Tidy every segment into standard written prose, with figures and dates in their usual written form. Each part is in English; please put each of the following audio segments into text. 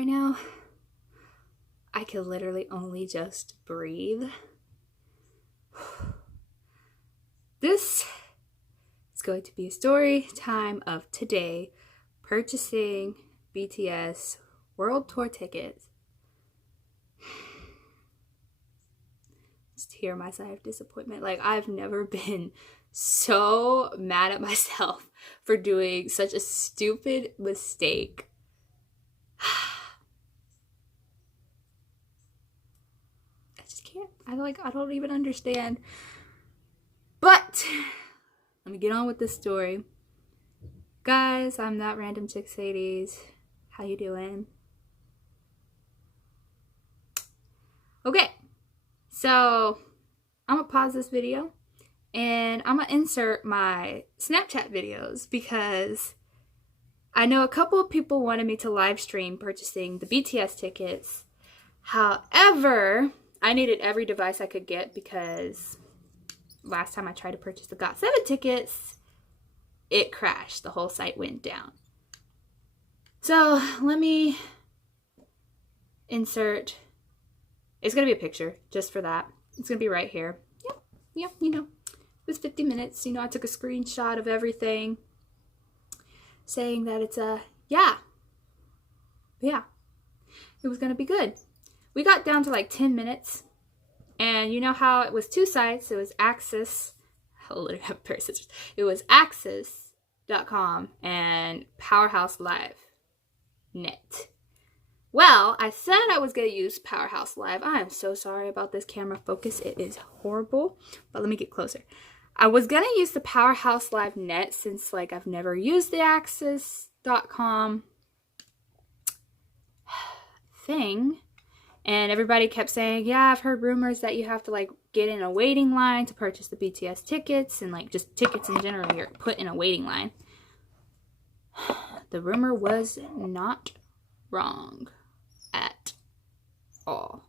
right now, I can literally only just breathe. This is going to be a story time of today purchasing BTS World Tour tickets. Just hear my sigh of disappointment. Like, I've never been so mad at myself for doing such a stupid mistake. I just can't. I don't even understand. But let me get on with this story. Guys, I'm that random chick Sadie's. How you doing? Okay, so I'm gonna pause this video and I'm gonna insert my Snapchat videos because I know a couple of people wanted me to live stream purchasing the BTS tickets. However, I needed every device I could get because last time I tried to purchase the GOT7 tickets, it crashed. The whole site went down. So let me insert. It's going to be a picture just for that. It's going to be right here. Yep, you know, it was 50 minutes. You know, I took a screenshot of everything saying that it's yeah, it was going to be good. We got down to like 10 minutes. And you know how it was two sites? It was Access. I literally have a pair of scissors. It was Access.com and Powerhouse Live Net. Well, I said I was going to use Powerhouse Live. I am so sorry about this camera focus. It is horrible. But let me get closer. I was going to use the Powerhouse Live Net since, like, I've never used the Access.com thing. And everybody kept saying, yeah, I've heard rumors that you have to, like, get in a waiting line to purchase the BTS tickets. And, like, just tickets in general, you're put in a waiting line. The rumor was not wrong at all.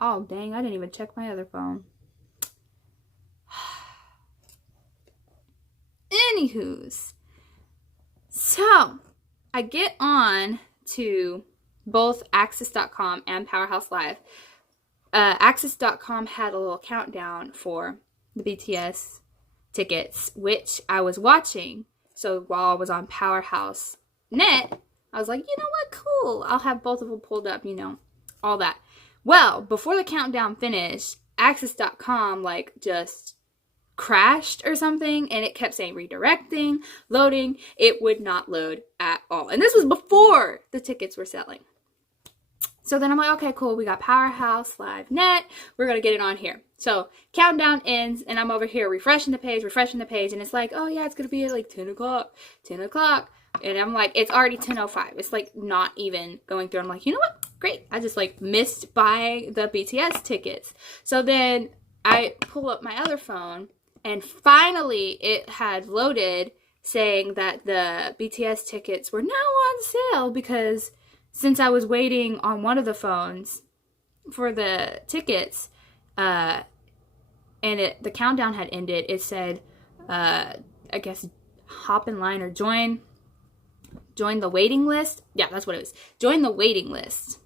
Oh, dang, I didn't even check my other phone. Anywho's. So, I get on to both Access.com and Powerhouse Live. Access.com had a little countdown for the BTS tickets, which I was watching. So while I was on Powerhouse Net, I was like, you know what, cool. I'll have both of them pulled up, you know, all that. Well, before the countdown finished, Access.com, like, just crashed or something, and it kept saying redirecting, loading. It would not load at all. And this was before the tickets were selling. So then I'm like, okay, cool. We got Powerhouse Live Net. We're going to get it on here. So countdown ends, and I'm over here refreshing the page, and it's like, oh, yeah, it's going to be at like 10 o'clock. And I'm like, it's already 10:05. It's like not even going through. I'm like, you know what? Great. I just like missed buying the BTS tickets. So then I pull up my other phone, and finally it had loaded saying that the BTS tickets were now on sale because since I was waiting on one of the phones for the tickets, and the countdown had ended, it said, I guess, hop in line or join the waiting list. Yeah, that's what it was. Join the waiting list.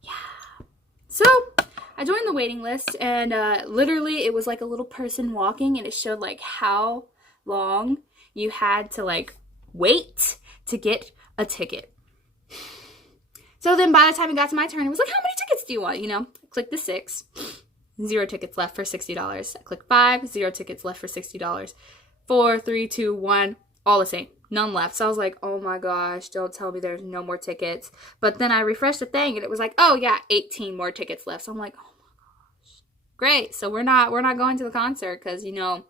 Yeah. So I joined the waiting list, and literally it was like a little person walking, and it showed like how long you had to like wait to get a ticket. So then by the time it got to my turn, it was like, how many tickets do you want? You know, I clicked the 6, 0 tickets left for $60. I clicked 5, 0 tickets left for $60. 4, 3, 2, 1, all the same. None left. So I was like, oh my gosh, don't tell me there's no more tickets. But then I refreshed the thing and it was like, oh yeah, 18 more tickets left. So I'm like, oh my gosh. Great. So we're not going to the concert because, you know,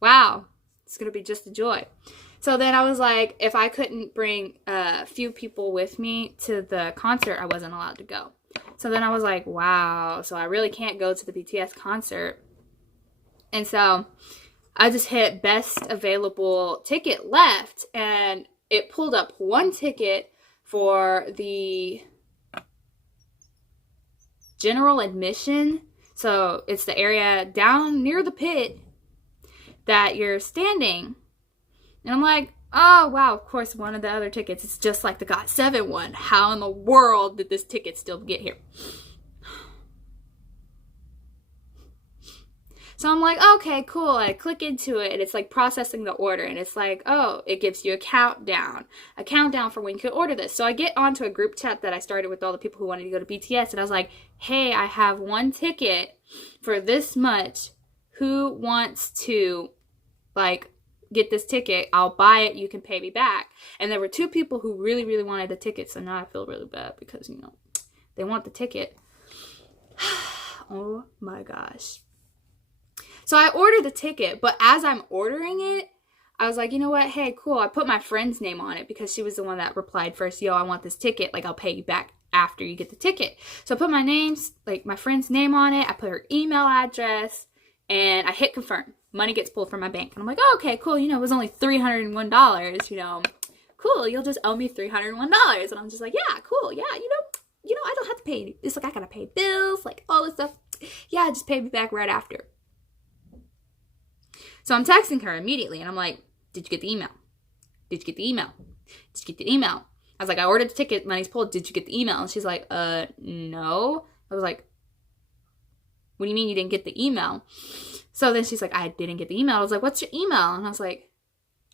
wow, it's going to be just a joy. So then I was like, if I couldn't bring a few people with me to the concert, I wasn't allowed to go. So then I was like, wow, so I really can't go to the BTS concert. And so I just hit best available ticket left, and it pulled up one ticket for the general admission. So it's the area down near the pit that you're standing. And I'm like, Oh, wow, of course, one of the other tickets is just like the GOT7 one. How in the world did this ticket still get here? So I'm like, okay, cool. I click into it and it's like processing the order. And it's like, oh, it gives you a countdown for when you can order this. So I get onto a group chat that I started with all the people who wanted to go to BTS. And I was like, hey, I have one ticket for this much. Who wants to like get this ticket? I'll buy it. You can pay me back. And there were 2 people who really, really wanted the ticket. So now I feel really bad because, you know, they want the ticket. Oh my gosh. So I ordered the ticket, but as I'm ordering it, I was like, you know what? Hey, cool. I put my friend's name on it because she was the one that replied first. Yo, I want this ticket. Like, I'll pay you back after you get the ticket. So I put my friend's name on it. I put her email address and I hit confirm. Money gets pulled from my bank. And I'm like, oh, okay, cool. You know, it was only $301, you know. Cool. You'll just owe me $301. And I'm just like, yeah, cool. Yeah, you know, I don't have to pay. It's like, I gotta pay bills, like all this stuff. Yeah, just pay me back right after. So I'm texting her immediately, and I'm like, did you get the email? Did you get the email? Did you get the email? I was like, I ordered the ticket, money's pulled. Did you get the email? And she's like, no. I was like, what do you mean you didn't get the email? So then she's like, I didn't get the email. I was like, what's your email? And I was like,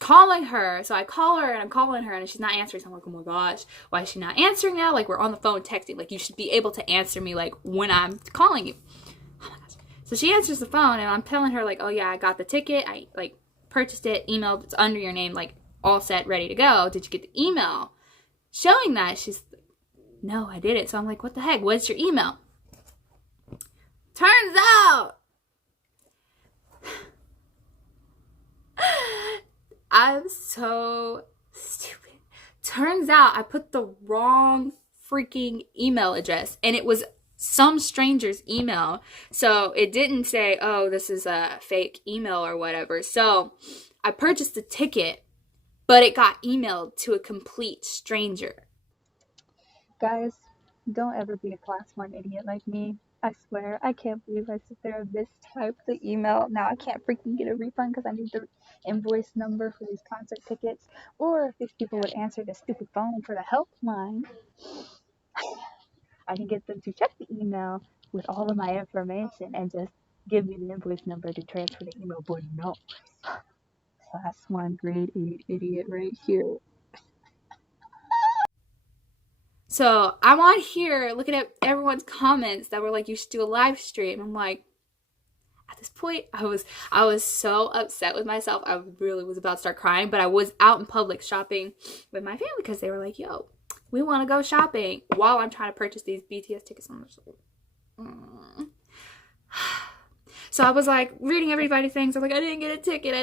calling her. So I call her, and I'm calling her, and she's not answering. So I'm like, oh my gosh, why is she not answering now? Like, we're on the phone texting. Like, you should be able to answer me, like, when I'm calling you. Oh my gosh. So she answers the phone, and I'm telling her, like, oh yeah, I got the ticket. I, like, purchased it, emailed, it's under your name, like, all set, ready to go. Did you get the email? Showing that, she's like, no, I didn't. So I'm like, what the heck? What's your email? Turns out, I'm so stupid. Turns out I put the wrong freaking email address, and it was some stranger's email. So it didn't say, oh, this is a fake email or whatever. So I purchased the ticket, but it got emailed to a complete stranger. Guys, don't ever be a class 1 idiot like me. I swear, I can't believe I sit there and mistype the email. Now I can't freaking get a refund because I need the invoice number for these concert tickets. Or if these people would answer the stupid phone for the helpline, I can get them to check the email with all of my information and just give me the invoice number to transfer the email. But no, class 1 grade 8 idiot right here. So I'm on here looking at everyone's comments that were like, you should do a live stream. I'm like, at this point, I was so upset with myself. I really was about to start crying, but I was out in public shopping with my family because they were like, yo, we want to go shopping while I'm trying to purchase these BTS tickets. I'm just like, So I was like reading everybody's things. I was like, I didn't get a ticket.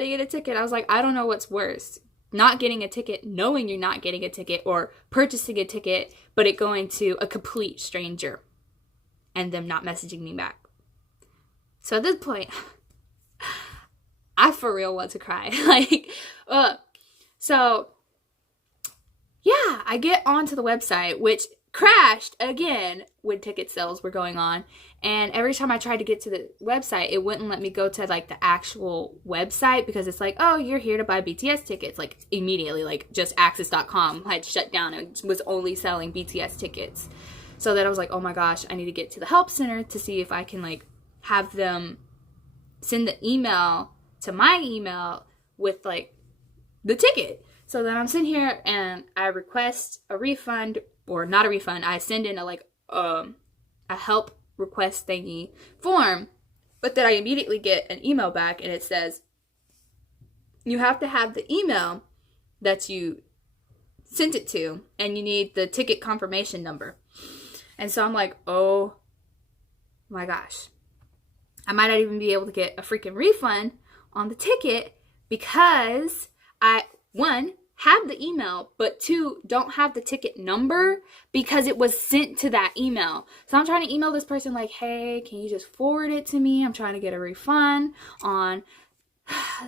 I was like, I don't know what's worse. Not getting a ticket, knowing you're not getting a ticket, or purchasing a ticket, but it going to a complete stranger and them not messaging me back. So at this point, I for real want to cry. So yeah, I get onto the website, which crashed again when ticket sales were going on. And every time I tried to get to the website, it wouldn't let me go to like the actual website because it's like, oh, you're here to buy BTS tickets. Like immediately, like just access.com had shut down and was only selling BTS tickets. So then I was like, oh my gosh, I need to get to the help center to see if I can like have them send the email to my email with like the ticket. So then I'm sitting here and I request a refund, or not a refund. I send in a help request thingy form, but then I immediately get an email back and it says you have to have the email that you sent it to and you need the ticket confirmation number. And so I'm like, oh my gosh, I might not even be able to get a freaking refund on the ticket because I, one, have the email, but two, don't have the ticket number because it was sent to that email. So I'm trying to email this person like, hey, can you just forward it to me? I'm trying to get a refund on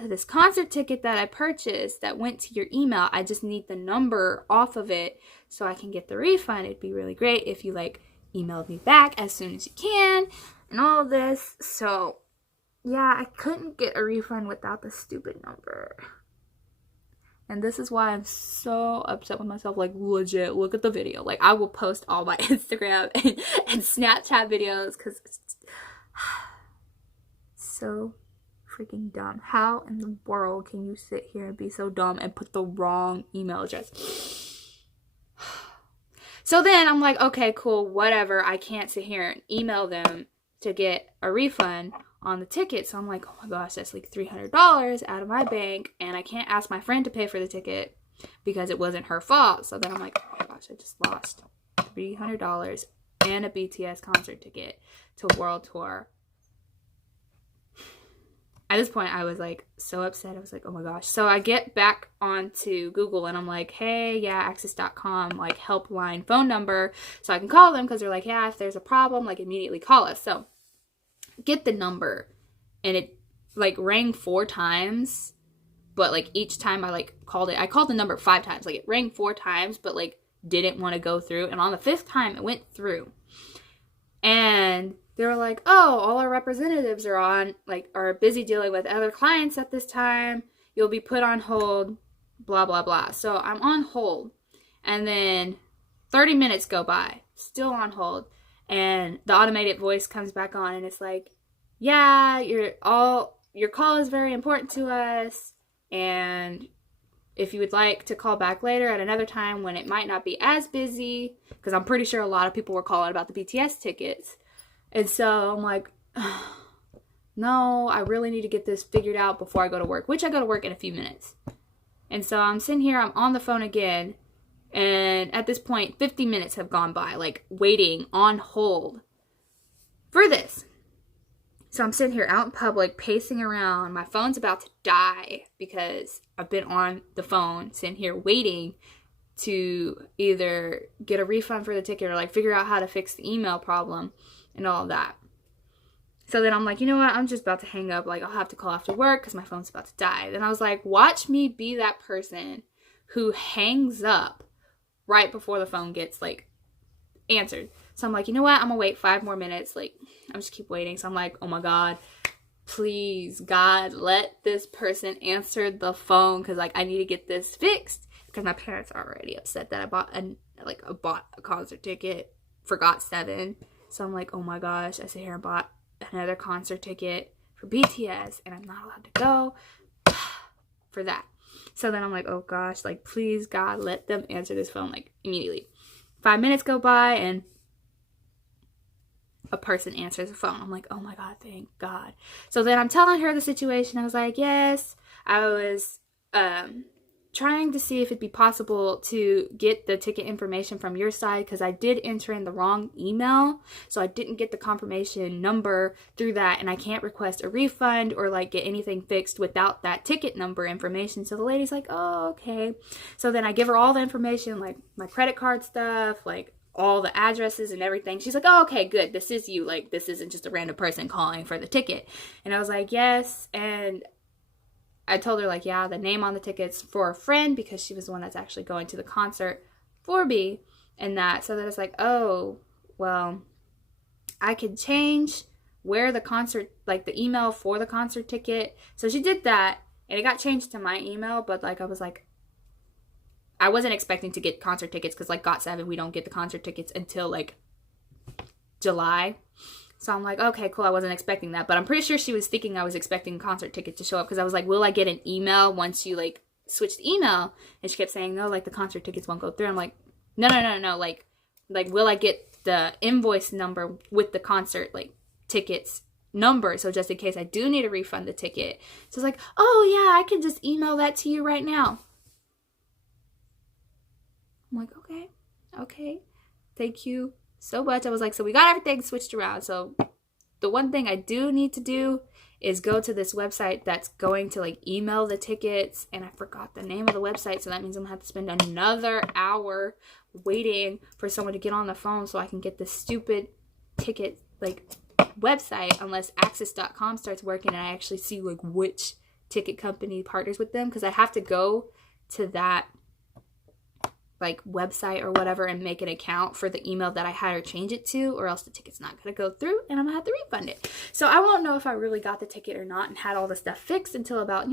this concert ticket that I purchased that went to your email. I just need the number off of it so I can get the refund. It'd be really great if you like emailed me back as soon as you can and all of this. So yeah, I couldn't get a refund without the stupid number. And this is why I'm so upset with myself. Like, legit, look at the video. Like, I will post all my Instagram and Snapchat videos because it's so freaking dumb. How in the world can you sit here and be so dumb and put the wrong email address? So then I'm like, okay, cool, whatever. I can't sit here and email them to get a refund on the ticket. So I'm like, oh my gosh, that's like $300 out of my bank, and I can't ask my friend to pay for the ticket because it wasn't her fault. So then I'm like, oh my gosh, I just lost $300 and a BTS concert ticket to World Tour. At this point, I was like so upset. I was like, oh my gosh. So I get back onto Google and I'm like, hey, yeah, access.com, like helpline phone number. So I can call them because they're like, yeah, if there's a problem, like immediately call us. So get the number, and it like rang 4 times, but like each time I like called it, I called the number 5 times. Like it rang 4 times, but like didn't want to go through. And on the 5th time, it went through. And they were like, oh, all our representatives are busy dealing with other clients at this time. You'll be put on hold, blah, blah, blah. So I'm on hold. And then 30 minutes go by, still on hold. And the automated voice comes back on and it's like, yeah, your call is very important to us. And if you would like to call back later at another time when it might not be as busy, because I'm pretty sure a lot of people were calling about the BTS tickets. And so I'm like, no, I really need to get this figured out before I go to work, which I go to work in a few minutes. And so I'm sitting here, I'm on the phone again. And at this point, 50 minutes have gone by, like waiting on hold for this. So I'm sitting here out in public, pacing around. My phone's about to die because I've been on the phone, sitting here waiting to either get a refund for the ticket or like figure out how to fix the email problem and all of that. So then I'm like, you know what? I'm just about to hang up. Like, I'll have to call after work because my phone's about to die. Then I was like, watch me be that person who hangs up right before the phone gets like answered. So I'm like, you know what? I'm gonna wait 5 more minutes. Like, I'm just keep waiting. So I'm like, oh my God, please, God, let this person answer the phone because like I need to get this fixed because my parents are already upset that I bought a concert ticket for GOT7. So I'm like, oh my gosh, I sit here and bought another concert ticket for BTS and I'm not allowed to go for that. So then I'm like, oh gosh, like please God, let them answer this phone like immediately. 5 minutes go by and a person answers the phone. I'm like, oh my God, thank God. So then I'm telling her the situation. I was like, yes, I was trying to see if it'd be possible to get the ticket information from your side because I did enter in the wrong email. So I didn't get the confirmation number through that and I can't request a refund or like get anything fixed without that ticket number information. So the lady's like, oh, okay. So then I give her all the information, like my credit card stuff, like all the addresses and everything. She's like, oh, okay, good. This is you. Like, this isn't just a random person calling for the ticket. And I was like, yes. And I told her, like, yeah, the name on the ticket's for a friend because she was the one that's actually going to the concert for me and that. So that it's like, oh, well, I could change where the concert, like the email for the concert ticket. So she did that and it got changed to my email. But like, I was like, I wasn't expecting to get concert tickets because like GOT7, we don't get the concert tickets until like July. So I'm like, okay, cool. I wasn't expecting that. But I'm pretty sure she was thinking I was expecting a concert ticket to show up because I was like, will I get an email once you like switch the email? And she kept saying, no, like the concert tickets won't go through. I'm like, no. Like will I get the invoice number with the concert like tickets number? So just in case I do need to refund the ticket. So it's like, oh yeah, I can just email that to you right now. I'm like, okay. Thank you so much. I was like, so we got everything switched around. So the one thing I do need to do is go to this website that's going to like email the tickets. And I forgot the name of the website. So that means I'm going to have to spend another hour waiting for someone to get on the phone so I can get this stupid ticket like website unless access.com starts working and I actually see like which ticket company partners with them. Because I have to go to that like website or whatever and make an account for the email that I had her change it to, or else the ticket's not going to go through and I'm going to have to refund it. So I won't know if I really got the ticket or not and had all the stuff fixed until about,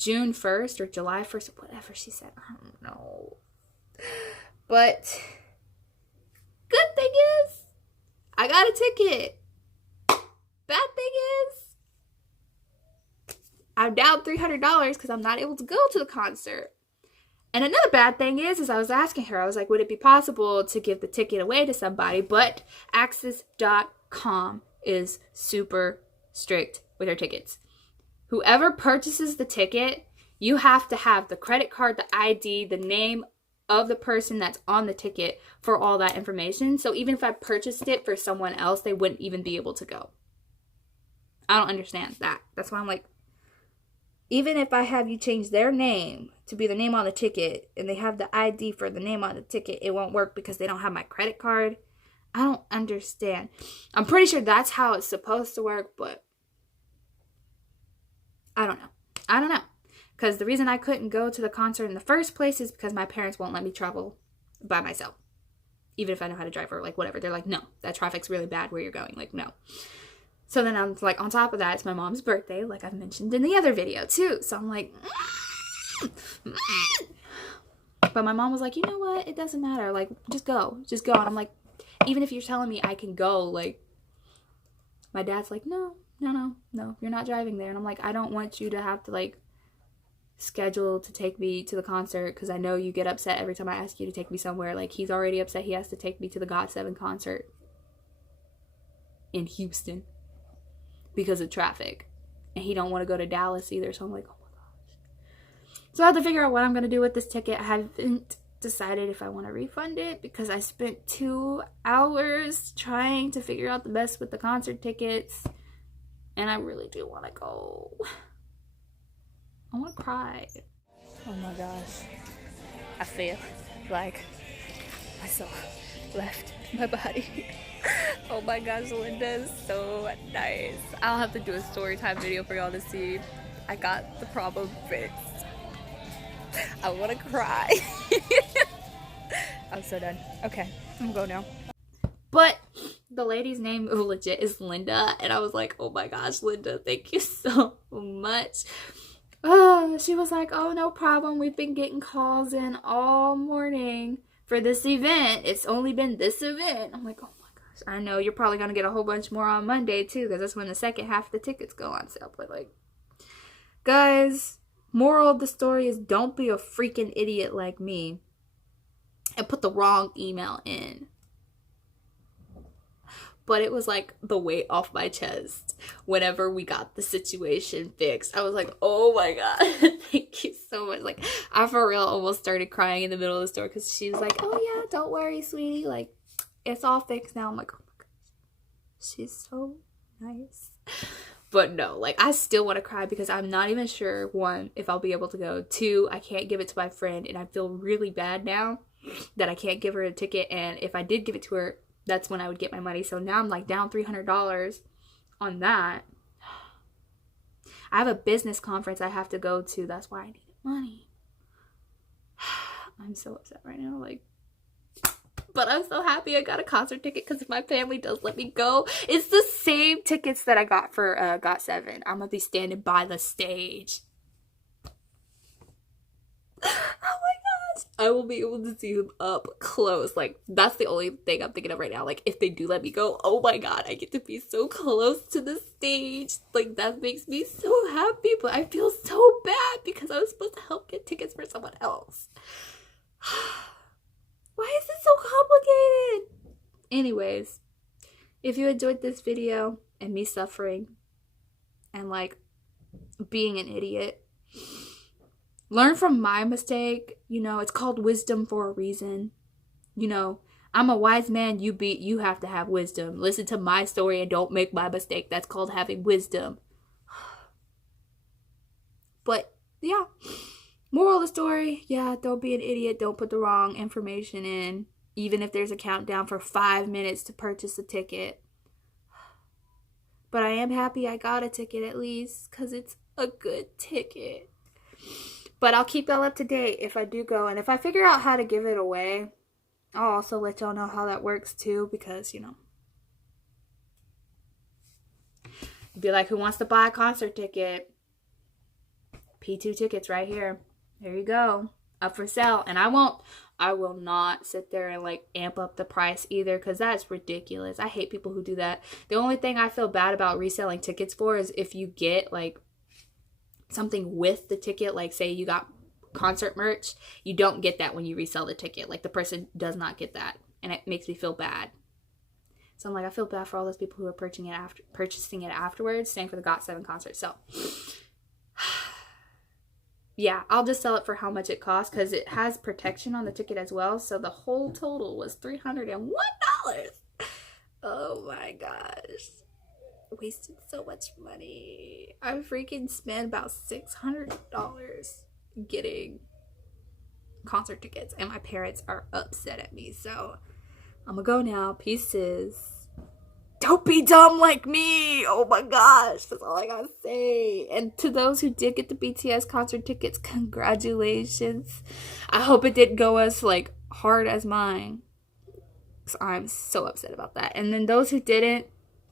June 1st or July 1st, whatever she said. I don't know. But good thing is, I got a ticket. Bad thing is, I'm down $300 because I'm not able to go to the concert. And another bad thing is I was asking her, I was like, would it be possible to give the ticket away to somebody? But Axis.com is super strict with their tickets. Whoever purchases the ticket, you have to have the credit card, the ID, the name of the person that's on the ticket for all that information. So even if I purchased it for someone else, they wouldn't even be able to go. I don't understand that. That's why I'm like, even if I have you change their name to be the name on the ticket and they have the ID for the name on the ticket, it won't work because they don't have my credit card. I don't understand. I'm pretty sure that's how it's supposed to work, but I don't know. Because the reason I couldn't go to the concert in the first place is because my parents won't let me travel by myself. Even if I know how to drive or like whatever. They're like, no, that traffic's really bad where you're going. Like, no. So then I'm like, on top of that, it's my mom's birthday, like I've mentioned in the other video too. So I'm like, but my mom was like, you know what? It doesn't matter. Like, just go. And I'm like, even if you're telling me I can go, like, my dad's like, no, you're not driving there. And I'm like, I don't want you to have to like schedule to take me to the concert because I know you get upset every time I ask you to take me somewhere. Like, he's already upset he has to take me to the GOT7 concert in Houston because of traffic, and he don't want to go to Dallas either. So I'm like, oh my gosh. So I have to figure out what I'm going to do with this ticket. I haven't decided if I want to refund it because I spent 2 hours trying to figure out the best with the concert tickets, and I really do want to go. I want to cry. Oh my gosh. I feel like my soul left my body. Oh my gosh, Linda is so nice. I'll have to do a story time video for y'all to see. I got the problem fixed. I want to cry. I'm so done. Okay, I'm gonna go now. But the lady's name legit is Linda, and I was like, oh my gosh, Linda, thank you so much. She was like, oh, no problem. We've been getting calls in all morning for this event. It's only been this event. I'm like, oh my gosh. I know you're probably going to get a whole bunch more on Monday too, because that's when the second half of the tickets go on sale. But like, guys, moral of the story is don't be a freaking idiot like me and put the wrong email in. But it was like the weight off my chest whenever we got the situation fixed. I was like, oh my god, thank you so much. Like, I for real almost started crying in the middle of the store because she was like, oh yeah, don't worry, sweetie. Like, it's all fixed now. I'm like, oh my gosh, she's so nice. But no, like, I still want to cry because I'm not even sure, one, if I'll be able to go. Two, I can't give it to my friend, and I feel really bad now that I can't give her a ticket. And if I did give it to her, that's when I would get my money. So now I'm like down $300 on that. I have a business conference I have to go to. That's why I needed money. I'm so upset right now. Like, but I'm so happy I got a concert ticket because if my family does let me go, it's the same tickets that I got for GOT7. I'm gonna be standing by the stage. Oh my gosh, I will be able to see them up close. Like, that's the only thing I'm thinking of right now. Like, if they do let me go, oh my god, I get to be so close to the stage. Like, that makes me so happy, but I feel so bad because I was supposed to help get tickets for someone else. Why is it so complicated? Anyways, if you enjoyed this video and me suffering and like being an idiot, learn from my mistake. You know, it's called wisdom for a reason. You know, I'm a wise man. You have to have wisdom. Listen to my story and don't make my mistake. That's called having wisdom. But yeah, moral of the story, yeah, don't be an idiot. Don't put the wrong information in, even if there's a countdown for 5 minutes to purchase a ticket. But I am happy I got a ticket at least, because it's a good ticket. But I'll keep y'all up to date if I do go. And if I figure out how to give it away, I'll also let y'all know how that works too. Because, you know, be like, who wants to buy a concert ticket? P2 tickets right here. There you go. Up for sale. And I will not sit there and like amp up the price either, because that's ridiculous. I hate people who do that. The only thing I feel bad about reselling tickets for is if you get like something with the ticket, like say you got concert merch, you don't get that when you resell the ticket. Like the person does not get that, and it makes me feel bad. So I'm like, I feel bad for all those people who are purchasing it afterwards, staying for the GOT7 concert. So yeah, I'll just sell it for how much it costs, because it has protection on the ticket as well. So the whole total was $301. Oh my gosh. Wasted so much money. I freaking spent about $600 getting concert tickets, and my parents are upset at me. So I'm gonna go now. Pieces. Don't be dumb like me. Oh my gosh, that's all I gotta say. And to those who did get the BTS concert tickets, congratulations. I hope it didn't go as like hard as mine, because I'm so upset about that. And then those who didn't,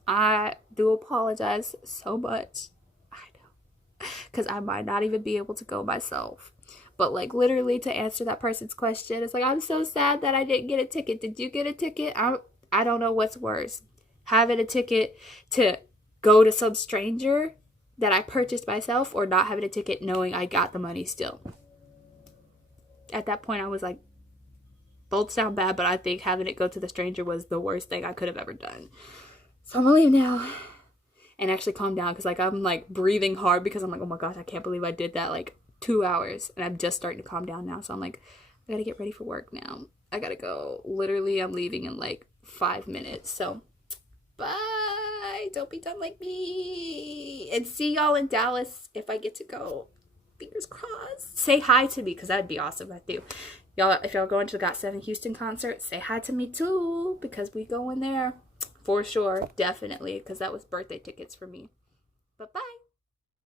I do apologize so much. I know, because I might not even be able to go myself. But like literally, to answer that person's question, it's like, I'm so sad that I didn't get a ticket. Did you get a ticket? I don't know what's worse. Having a ticket to go to some stranger that I purchased myself, or not having a ticket knowing I got the money still. At that point, I was like, both sound bad, but I think having it go to the stranger was the worst thing I could have ever done. So I'm gonna leave now and actually calm down, because like I'm like breathing hard, because I'm like, oh my gosh, I can't believe I did that like 2 hours, and I'm just starting to calm down now. So I'm like, I gotta get ready for work now. I gotta go. Literally, I'm leaving in like 5 minutes. So bye. Don't be dumb like me. And see y'all in Dallas if I get to go. Fingers crossed. Say hi to me, because that'd be awesome. I do. Y'all, if y'all going to the GOT7 Houston concert, say hi to me too, because we going there for sure. Definitely, because that was birthday tickets for me. But bye.